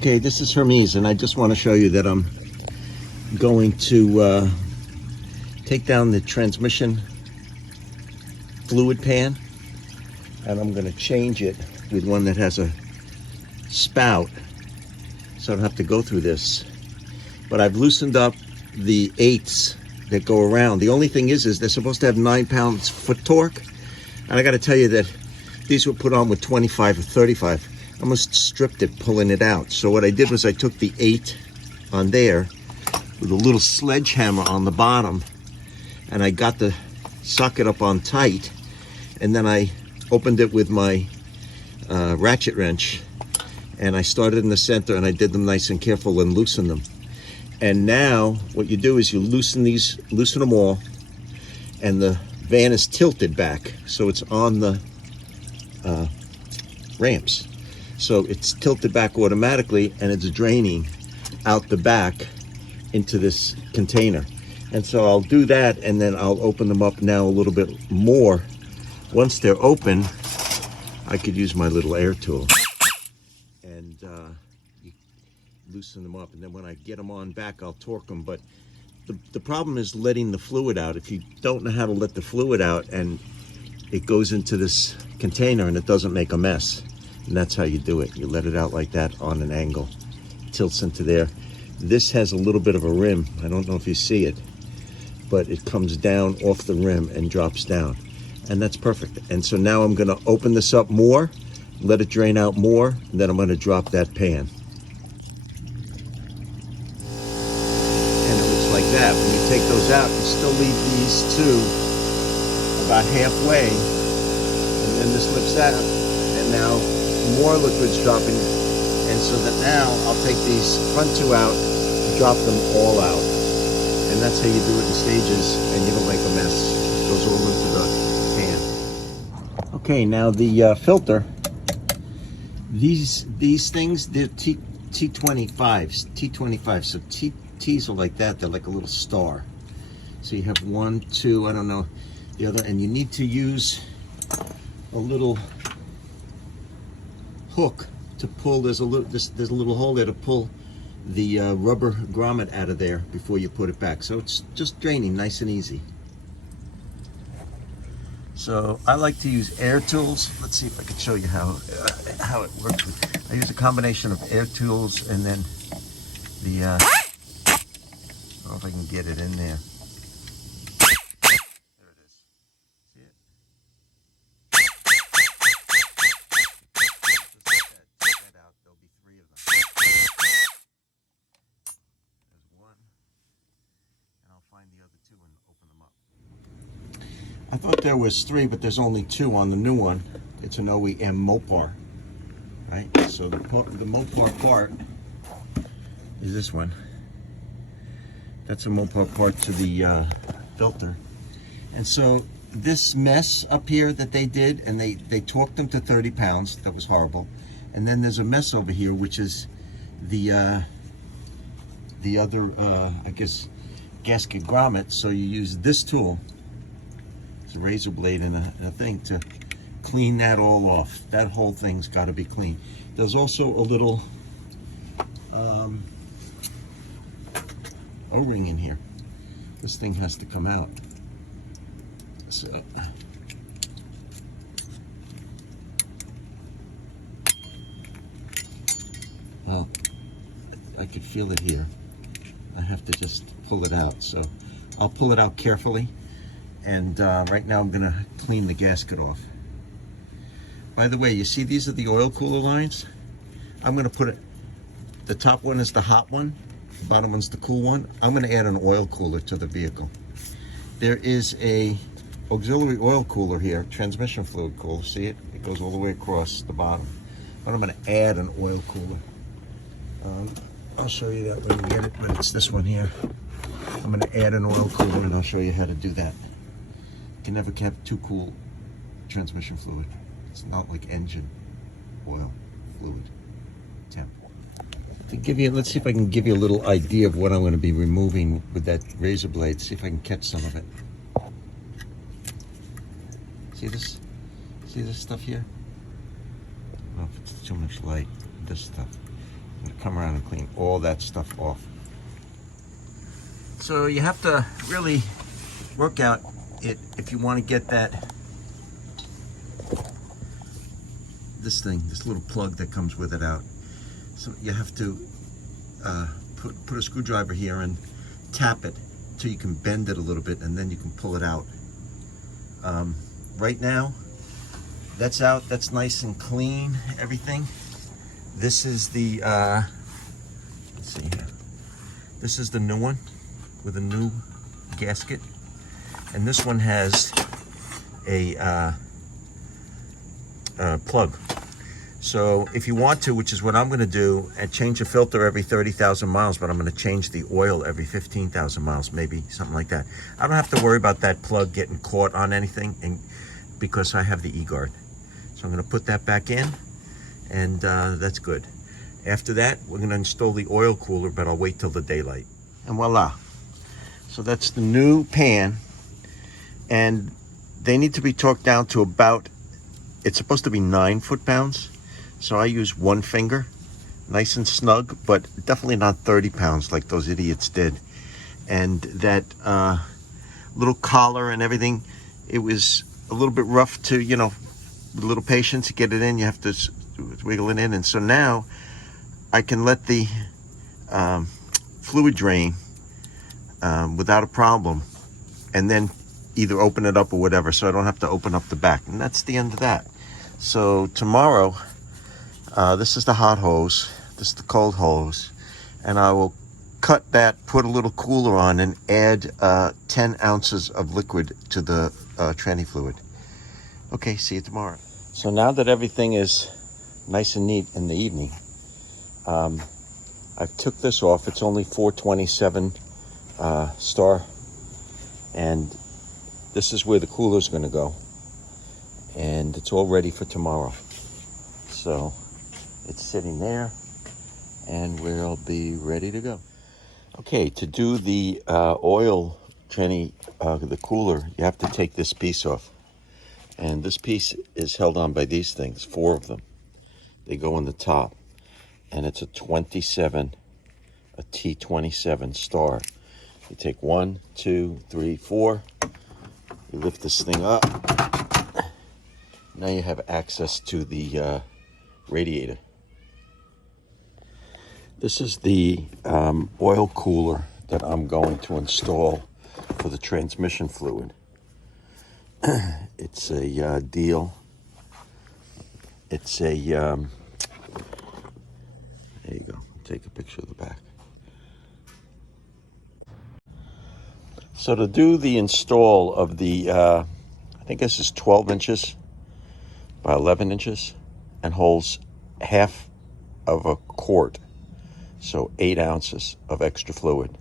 Okay, this is Hermes, and I just want to show you that I'm going to take down the transmission fluid pan, and I'm going to change it with one that has a spout, so I don't have to go through this. But I've loosened up the 8s that go around. The only thing is they're supposed to have 9 pounds-foot torque, and I got to tell you that these were put on with 25 or 35. I almost stripped it pulling it out. So what I did was I took the 8 on there with a little sledgehammer on the bottom, and I got the socket up on tight, and then I opened it with my ratchet wrench, and I started in the center, and I did them nice and careful and loosened them. And now what you do is you loosen them all, and the van is tilted back, so it's on the ramps. So it's tilted back automatically, and it's draining out the back into this container. And so I'll do that, and then I'll open them up now a little bit more. Once they're open, I could use my little air tool and you loosen them up. And then when I get them on back, I'll torque them. But the problem is letting the fluid out. If you don't know how to let the fluid out, and it goes into this container and it doesn't make a mess. And that's how you do it. You let it out like that on an angle. Tilts into there. This has a little bit of a rim. I don't know if you see it, but it comes down off the rim and drops down. And that's perfect. And so now I'm gonna open this up more, let it drain out more, and then I'm gonna drop that pan. And it looks like that. When you take those out, you still leave these two about halfway, and then this lifts out, and now more liquid's dropping. And so that now I'll take these front 2 out, drop them all out. And that's how you do it in stages, and you don't make a mess. It goes all into the pan. Okay, now the filter. These things, they're T25s. T25s. So T's are like that. They're like a little star. So you have 1, 2, I don't know the other, and you need to use a little hook to pull. There's a little hole there to pull the rubber grommet out of there before you put it back. So it's just draining nice and easy. So I like to use air tools. Let's see if I can show you how it works. I use a combination of air tools and then the I don't know if I can get it in there. There it is. See it? There'll be 3 of them. There's 1, and I'll find the other 2 and open them up. I thought there was 3, but there's only 2 on the new one. It's an OEM Mopar, right? So the Mopar part is this one. That's a Mopar part to the filter. And so this mess up here that they did, and they torqued them to 30 pounds. That was horrible. And then there's a mess over here, which is the other, I guess, gasket grommet. So you use this tool. It's a razor blade and a thing to clean that all off. That whole thing's got to be clean. There's also a little O-ring in here. This thing has to come out. So well, I could feel it here. I have to just pull it out. So I'll pull it out carefully. And right now I'm gonna clean the gasket off. By the way, you see these are the oil cooler lines? I'm gonna put it, the top one is the hot one, the bottom one's the cool one. I'm gonna add an oil cooler to the vehicle. There is a auxiliary oil cooler here, transmission fluid cooler, see it? It goes all the way across the bottom. But I'm gonna add an oil cooler. I'll show you that when we get it, but it's this one here. I'm gonna add an oil cooler, and I'll show you how to do that. You can never have too cool transmission fluid. It's not like engine oil fluid temp. To give you, let's see if I can give you a little idea of what I'm going to be removing with that razor blade. See if I can catch some of it. See this? See this stuff here? I don't know if it's too much light. This stuff. come around and clean all that stuff off. So you have to really work out it if you want to get this little plug that comes with it out. So you have to put a screwdriver here and tap it till you can bend it a little bit, and then you can pull it out. Right now, that's out. That's nice and clean, everything. This is the, let's see here. This is the new one with a new gasket. And this one has a plug. So if you want to, which is what I'm going to do, and change the filter every 30,000 miles, but I'm going to change the oil every 15,000 miles, maybe something like that. I don't have to worry about that plug getting caught on anything, and because I have the E-guard. So I'm going to put that back in, and that's good. After that, we're going to install the oil cooler, but I'll wait till the daylight. And voila. So that's the new pan, and they need to be torqued down to about, it's supposed to be 9 foot-pounds. So I use one finger, nice and snug, but definitely not 30 pounds like those idiots did. And that little collar and everything, it was a little bit rough to, with a little patience to get it in. You have to wiggle it in. And so now I can let the fluid drain without a problem, and then either open it up or whatever, so I don't have to open up the back. And that's the end of that. So tomorrow, this is the hot hose, this is the cold hose, and I will cut that, put a little cooler on, and add 10 ounces of liquid to the tranny fluid. Okay, see you tomorrow. So now that everything is nice and neat in the evening, I took this off. It's only 427 star, and this is where the cooler is going to go, and it's all ready for tomorrow. So it's sitting there, and we'll be ready to go. Okay, to do the oil tranny, the cooler, you have to take this piece off, and this piece is held on by these things, 4 of them. They go on the top, and it's a 27, a T27 star. You take 1, 2, 3, 4. You lift this thing up. Now you have access to the radiator. This is the oil cooler that I'm going to install for the transmission fluid. It's a deal. It's a, there you go. Take a picture of the back. So to do the install of the, I think this is 12 inches by 11 inches and holds half of a quart, so 8 ounces of extra fluid.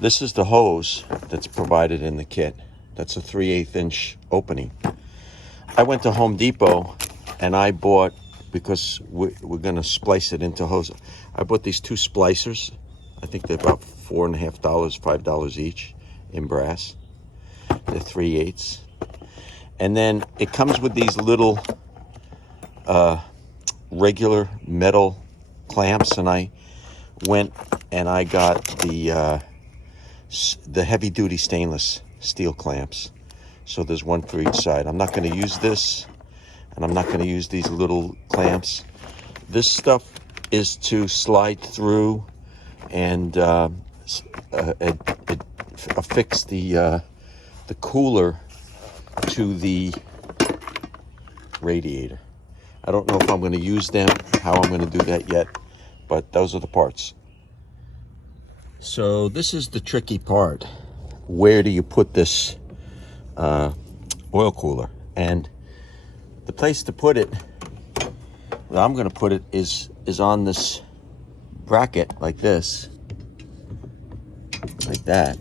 This is the hose that's provided in the kit. That's a 3/8 inch opening. I went to Home Depot and I bought, because we're going to splice it into hose, I bought these 2 splicers. I think they're about $4.50, $5 each in brass. They're 3/8. And then it comes with these little regular metal clamps, and I went and I got the heavy duty stainless steel clamps. So there's one for each side. I'm not going to use this, and I'm not going to use these little clamps. This stuff is to slide through and affix the cooler to the radiator. I don't know if I'm going to use them, how I'm going to do that yet, but those are the parts. So this is the tricky part. Where do you put this oil cooler? And the place to put it, where I'm going to put it, is on this bracket like this, like that.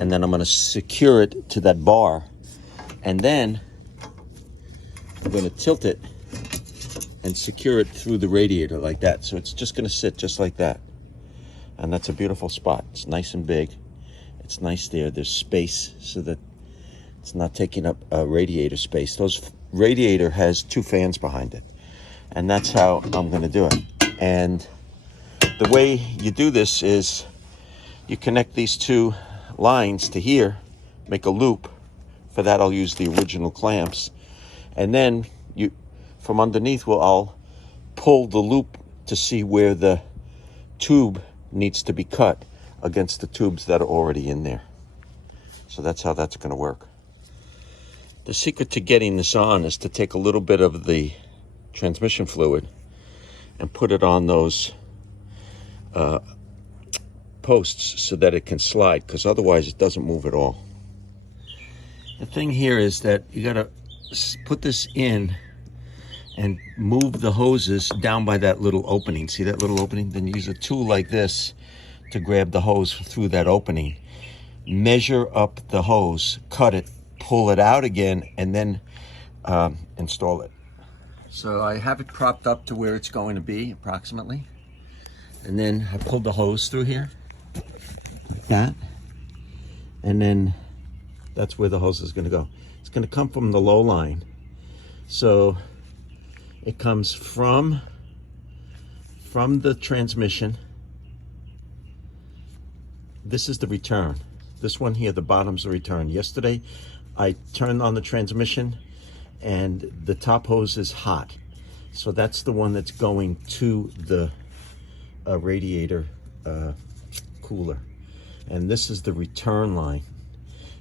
And then I'm going to secure it to that bar, and then I'm going to tilt it and secure it through the radiator like that. So it's just going to sit just like that. And that's a beautiful spot. It's nice and big. It's nice there. There's space so that it's not taking up radiator space. Those radiator has 2 fans behind it. And that's how I'm going to do it. And the way you do this is you connect these two lines to here, make a loop. For that, I'll use the original clamps. And then from underneath, I'll pull the loop to see where the tube needs to be cut against the tubes that are already in there. So that's how that's going to work. The secret to getting this on is to take a little bit of the transmission fluid and put it on those posts so that it can slide, because otherwise it doesn't move at all. The thing here is that you got to put this in and move the hoses down by that little opening. See that little opening? Then use a tool like this to grab the hose through that opening. Measure up the hose, cut it, pull it out again, and then install it. So I have it propped up to where it's going to be approximately. And then I pulled the hose through here, like that. And then that's where the hose is going to go. It's going to come from the low line. So it comes from the transmission. This is the return. This one here, the bottom's the return. Yesterday, I turned on the transmission and the top hose is hot. So that's the one that's going to the radiator cooler. And this is the return line.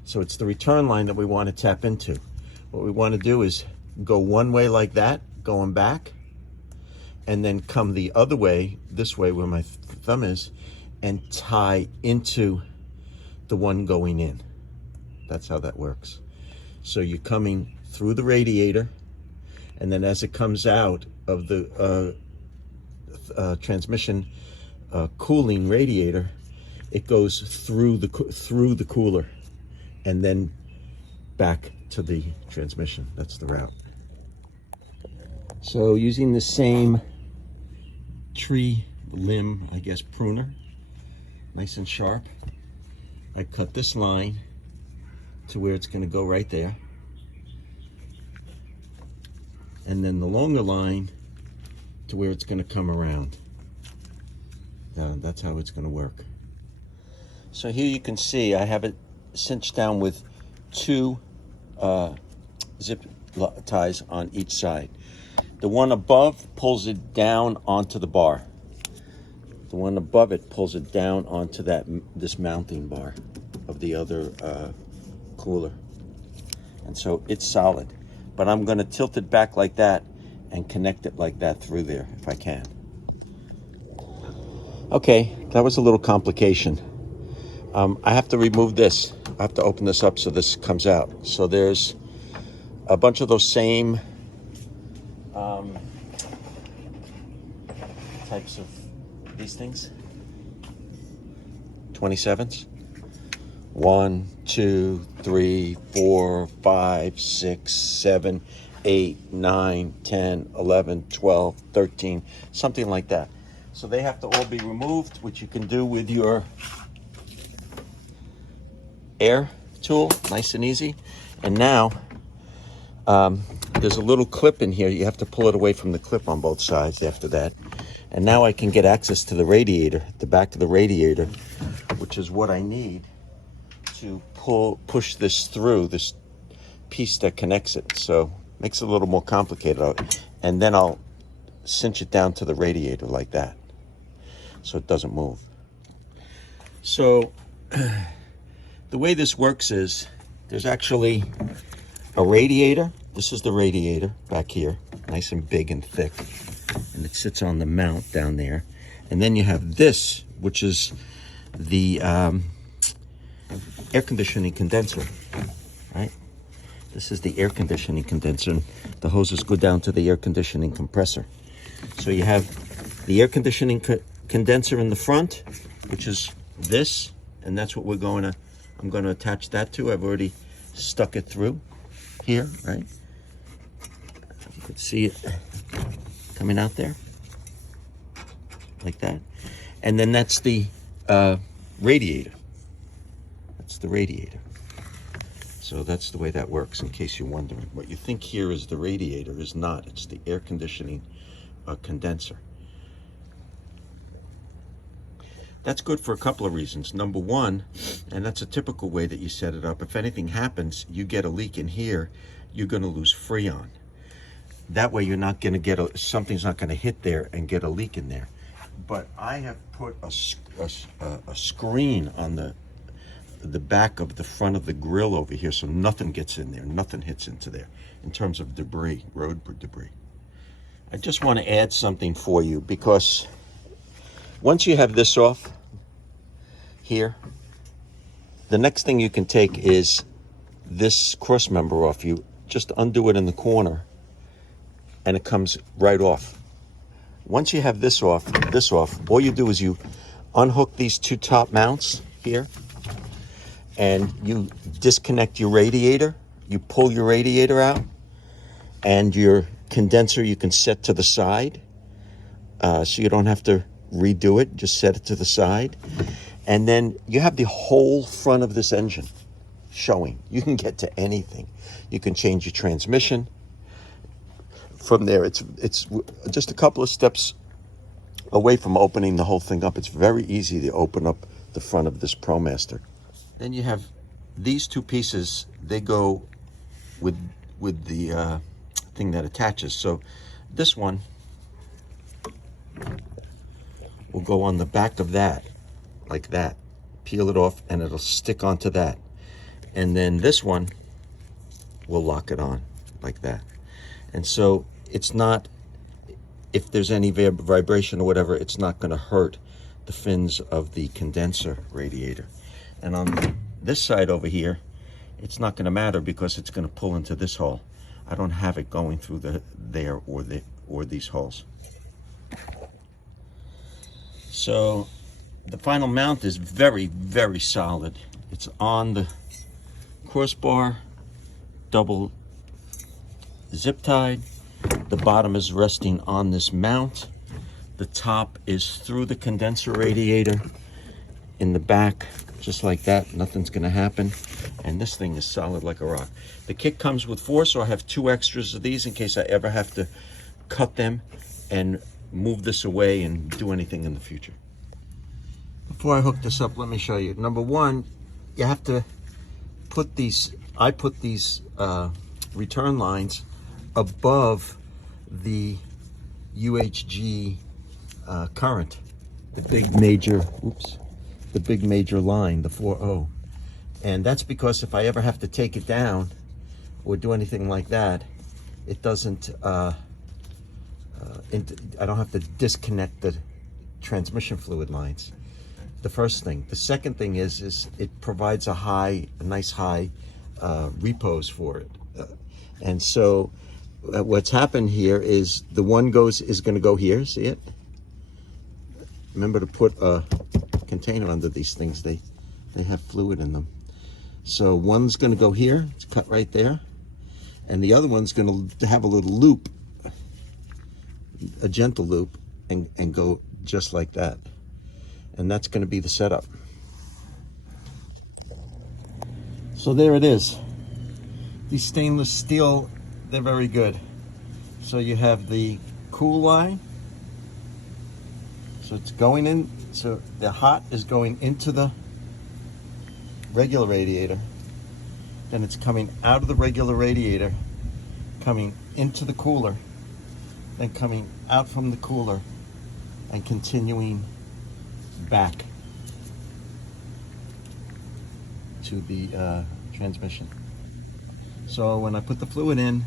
So it's the return line that we want to tap into. What we want to do is go one way like that, going back, and then come the other way, this way where my thumb is, and tie into the one going in. That's how that works. So you're coming through the radiator, and then as it comes out of the transmission cooling radiator, it goes through the cooler and then back to the transmission. That's the route. So using the same tree limb, I guess, pruner, nice and sharp, I cut this line to where it's going to go right there, and then the longer line to where it's going to come around. That's how it's going to work. So here you can see I have it cinched down with two zip ties on each side. The one above pulls it down onto the bar. The one above it pulls it down onto this mounting bar of the other cooler. And so it's solid. But I'm going to tilt it back like that and connect it like that through there if I can. Okay, that was a little complication. I have to remove this. I have to open this up so this comes out. So there's a bunch of those same types of these things. 27s. 1, 2, 3, 4, 5, 6, 7, 8, 9, 10, 11, 12, 13, something like that. So they have to all be removed, which you can do with your air tool, nice and easy. And now there's a little clip in here. You have to pull it away from the clip on both sides after that. And now I can get access to the radiator, the back of the radiator, which is what I need to push this through, this piece that connects it. So makes it a little more complicated. And then I'll cinch it down to the radiator like that, so it doesn't move. So the way this works is there's actually a radiator. This is the radiator back here, nice and big and thick, and it sits on the mount down there. And then you have this, which is the air conditioning condenser, right? This is the air conditioning condenser. The hoses go down to the air conditioning compressor. So you have the air conditioning condenser in the front, which is this, and that's what I'm going to attach that to. I've already stuck it through here, right? You can see it coming out there like that. And then that's the radiator. That's the radiator. So that's the way that works, in case you're wondering. What you think here is the radiator is not. It's the air conditioning condenser. That's good for a couple of reasons. Number one, and that's a typical way that you set it up, if anything happens, you get a leak in here, you're going to lose Freon. That way you're not going to get something's not going to hit there and get a leak in there. But I have put a screen on the back of the front of the grill over here, so nothing gets in there, nothing hits into there in terms of debris, road debris. I just want to add something for you, because once you have this off here, the next thing you can take is this cross member off. You just undo it in the corner and it comes right off. Once you have this off, all you do is you unhook these two top mounts here and you disconnect your radiator. You pull your radiator out, and your condenser you can set to the side, so you don't have to redo it. Just set it to the side, and then you have the whole front of this engine showing. You can get to anything. You can change your transmission. From there, it's just a couple of steps away from opening the whole thing up. It's very easy to open up the front of this Promaster. Then you have these two pieces. They go with the thing that attaches. So this one will go on the back of that, like that. Peel it off and it'll stick onto that. And then this one will lock it on like that. And so it's not, if there's any vibration or whatever, it's not going to hurt the fins of the condenser radiator. And on this side over here, it's not going to matter, because it's going to pull into this hole. I don't have it going through there or these holes. So the final mount is very, very solid. It's on the crossbar, double zip tied. The bottom is resting on this mount. The top is through the condenser radiator in the back, just like that. Nothing's going to happen. And this thing is solid like a rock. The kit comes with 4, so I have 2 extras of these in case I ever have to cut them and move this away and do anything in the future. Before I hook this up, let me show you. Number one, you have to put these, I put these return lines above the UHG current, the big major, the big major line, the 4.0. And that's because if I ever have to take it down or do anything like that, it doesn't, I don't have to disconnect the transmission fluid lines. The first thing. The second thing is it provides a nice high repose for it. And so what's happened here is the one is going to go here. See it? Remember to put a container under these things. They have fluid in them. So one's going to go here. It's cut right there. And the other one's going to have a little loop, a gentle loop, and go just like that. And that's going to be the setup. So there it is. These stainless steel, they're very good. So you have the cool line. So it's going in, so the hot is going into the regular radiator. Then it's coming out of the regular radiator, coming into the cooler, then coming out from the cooler and continuing back to the transmission. So when I put the fluid in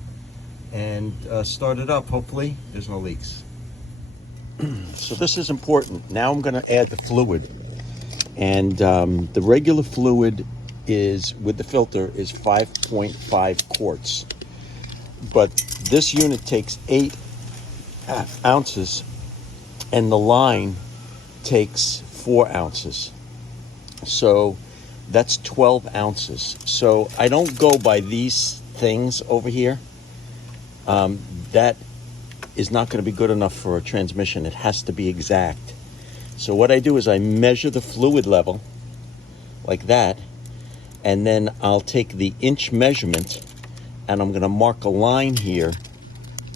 and start it up, hopefully there's no leaks. So this is important. Now I'm going to add the fluid, and the regular fluid is, with the filter, is 5.5 quarts, but this unit takes 8 ounces and the line takes 4 ounces, so that's 12 ounces. So I don't go by these things over here. That is not going to be good enough for a transmission. It has to be exact. So what I do is I measure the fluid level like that, and then I'll take the inch measurement and I'm going to mark a line here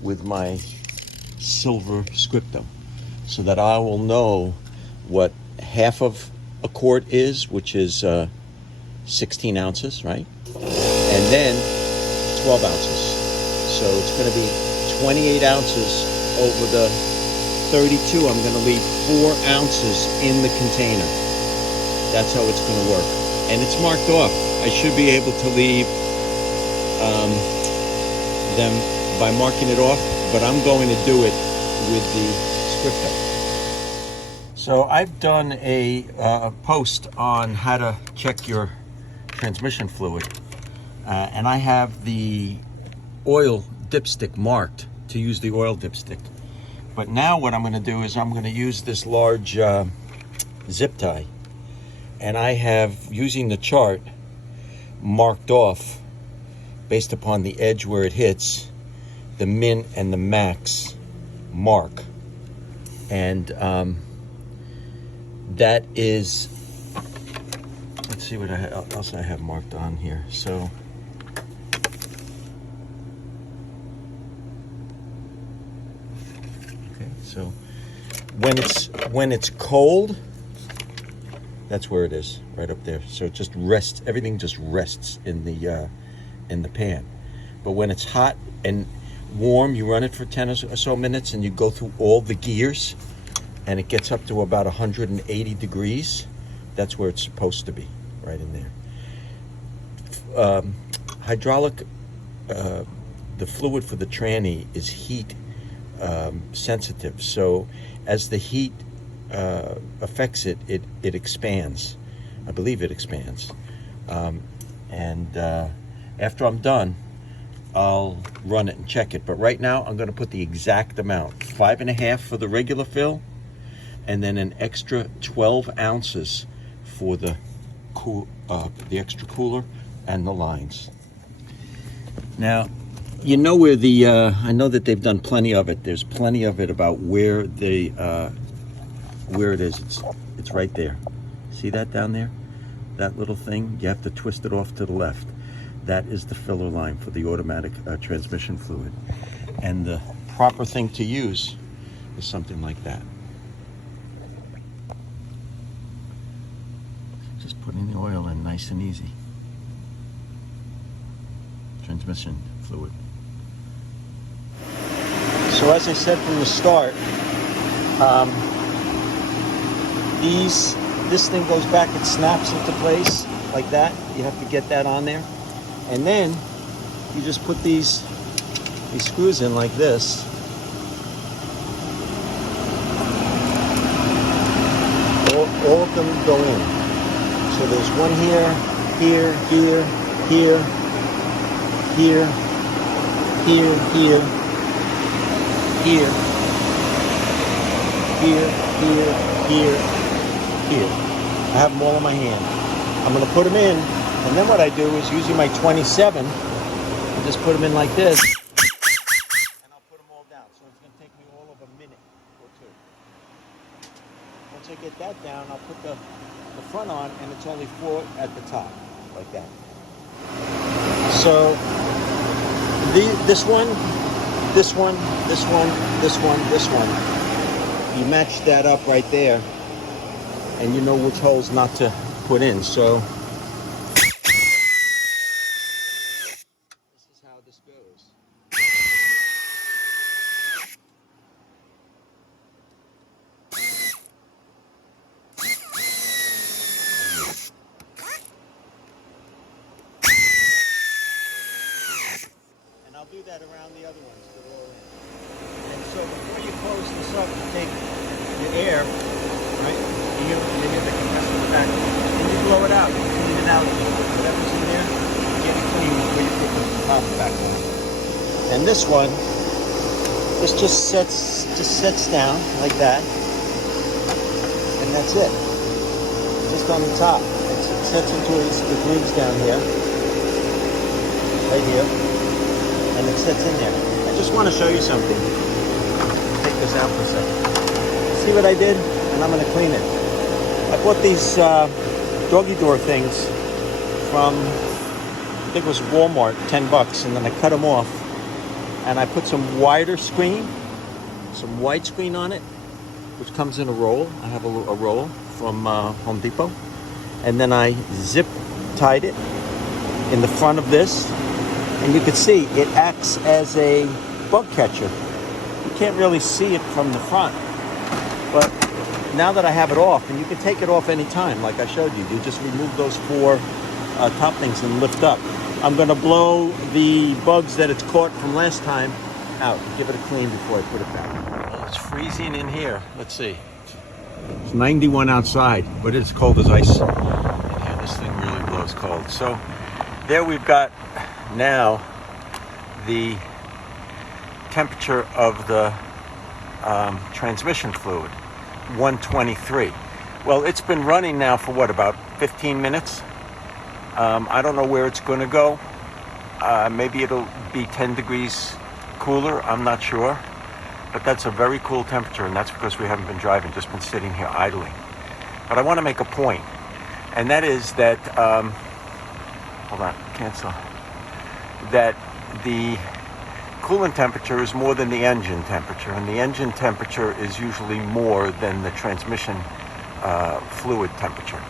with my silver scriptum so that I will know what half of a quart is, which is 16 ounces, right? And then 12 ounces. So it's going to be 28 ounces over the 32. I'm going to leave 4 ounces in the container. That's how it's going to work. And it's marked off. I should be able to leave them by marking it off, but I'm going to do it with the scripter. So I've done a post on how to check your transmission fluid, and I have the oil dipstick marked to use the oil dipstick. But now what I'm going to do is I'm going to use this large zip tie, and I have, using the chart, marked off based upon the edge where it hits the min and the max mark. And that is, let's see what else I have marked on here. So okay, so when it's cold, that's where it is, right up there. So it just rests, everything just rests in the pan. But when it's hot and warm, you run it for 10 or so minutes, and you go through all the gears, and it gets up to about 180 degrees. That's where it's supposed to be, right in there. Hydraulic, the fluid for the tranny is heat sensitive. So as the heat affects it, it expands. I believe it expands. After I'm done, I'll run it and check it. But right now, I'm going to put the exact amount: 5.5 for the regular fill, and then an extra 12 ounces for the extra cooler and the lines. Now, you know where the I know that they've done plenty of it. There's plenty of it about where it is. It's right there. See that down there? That little thing? You have to twist it off to the left. That is the filler line for the automatic transmission fluid. And the proper thing to use is something like that. Just putting the oil in nice and easy. Transmission fluid. So as I said from the start, this thing goes back, it snaps into place like that. You have to get that on there. And then you just put these screws in like this. All of them go in. So there's one here, here, here, here, here, here, here, here, here, here, here, here. I have them all in my hand. I'm going to put them in, and then what I do is, using my 27, I just put them in like this, and I'll put them all down. So it's going to take me all of a minute or two. Once I get that down, I'll put the front on, and it's only 4 at the top, like that. So this one, this one, this one, this one, this one. You match that up right there, and you know which holes not to put in. So this is how this goes. And I'll do that around the other ones that are all in. And so before you close this up, you take your air, right? You get the compressor in the back, and you blow it out. You clean it out. Whatever's in there, get it clean before you put the top back on. And this one, this just sets down like that, and that's it. Just on the top. It sets into the grooves down here, right here, and it sets in there. I just want to show you something. Take this out for a second. See what I did? And I'm going to clean it. I bought these doggy door things from, I think it was Walmart, $10, and then I cut them off, and I put some wider screen, some widescreen on it, which comes in a roll. I have a roll from Home Depot. And then I zip tied it in the front of this. And you can see it acts as a bug catcher. You can't really see it from the front. But now that I have it off, and you can take it off anytime, like I showed you. You just remove those four top things and lift up. I'm going to blow the bugs that it's caught from last time out. Give it a clean before I put it back. Well, it's freezing in here. Let's see. It's 91 outside, but it's cold as ice in here. This thing really blows cold. So there we've got now the temperature of the transmission fluid, 123. Well, it's been running now for what, about 15 minutes? I don't know where it's going to go. Maybe it'll be 10 degrees cooler, I'm not sure. But that's a very cool temperature, and that's because we haven't been driving, just been sitting here idling. But I want to make a point, and that is that, hold on, cancel, that the coolant temperature is more than the engine temperature, and the engine temperature is usually more than the transmission fluid temperature.